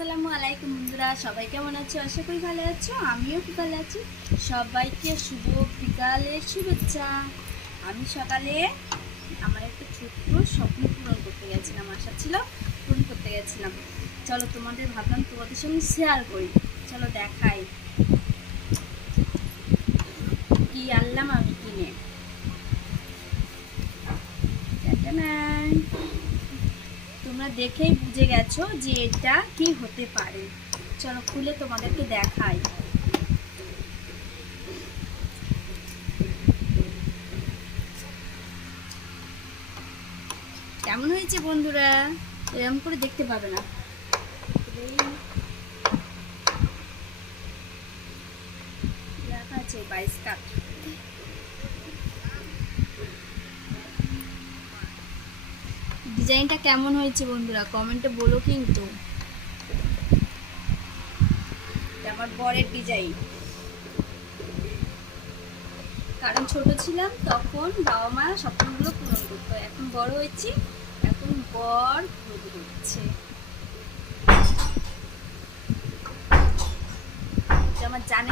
আসসালামু আলাইকুম বন্ধুরা, সবাই কেমন আছো? আশা করি ভালো আছো। আমিও খুব ভালো আছি। সবাইকে শুভ বিকালের শুভেচ্ছা। আমি সকালে আমার একটা ছোট্ট স্বপ্ন পূরণ করতে গেছিলাম, আশা ছিল পূরণ করতে গেছিলাম। চলো ভাবলাম তোমাদের সঙ্গে শেয়ার করি। চলো দেখাই কি আনলাম আমি কিনে। তোমরা দেখেই বুঝে গেছো যে এটা কি হতে পারে। চলো খুলে তোমাদেরকে দেখাই। কেমন হয়েছে বন্ধুরা? এরকম করে দেখতে পাবে না। লেখা আছে 22 কাঠ। ডিজাইনটা কেমন হয়েছে বন্ধুরা কমেন্টে বলো কিন্তু। আমার বরের ডিজাইন, কারণ ছোট ছিলাম তখন বাবা মা স্বপ্নগুলো পূরণ করতো। এখন বড় হয়েছি, এখন বর পূরণ করছে। আমার জানের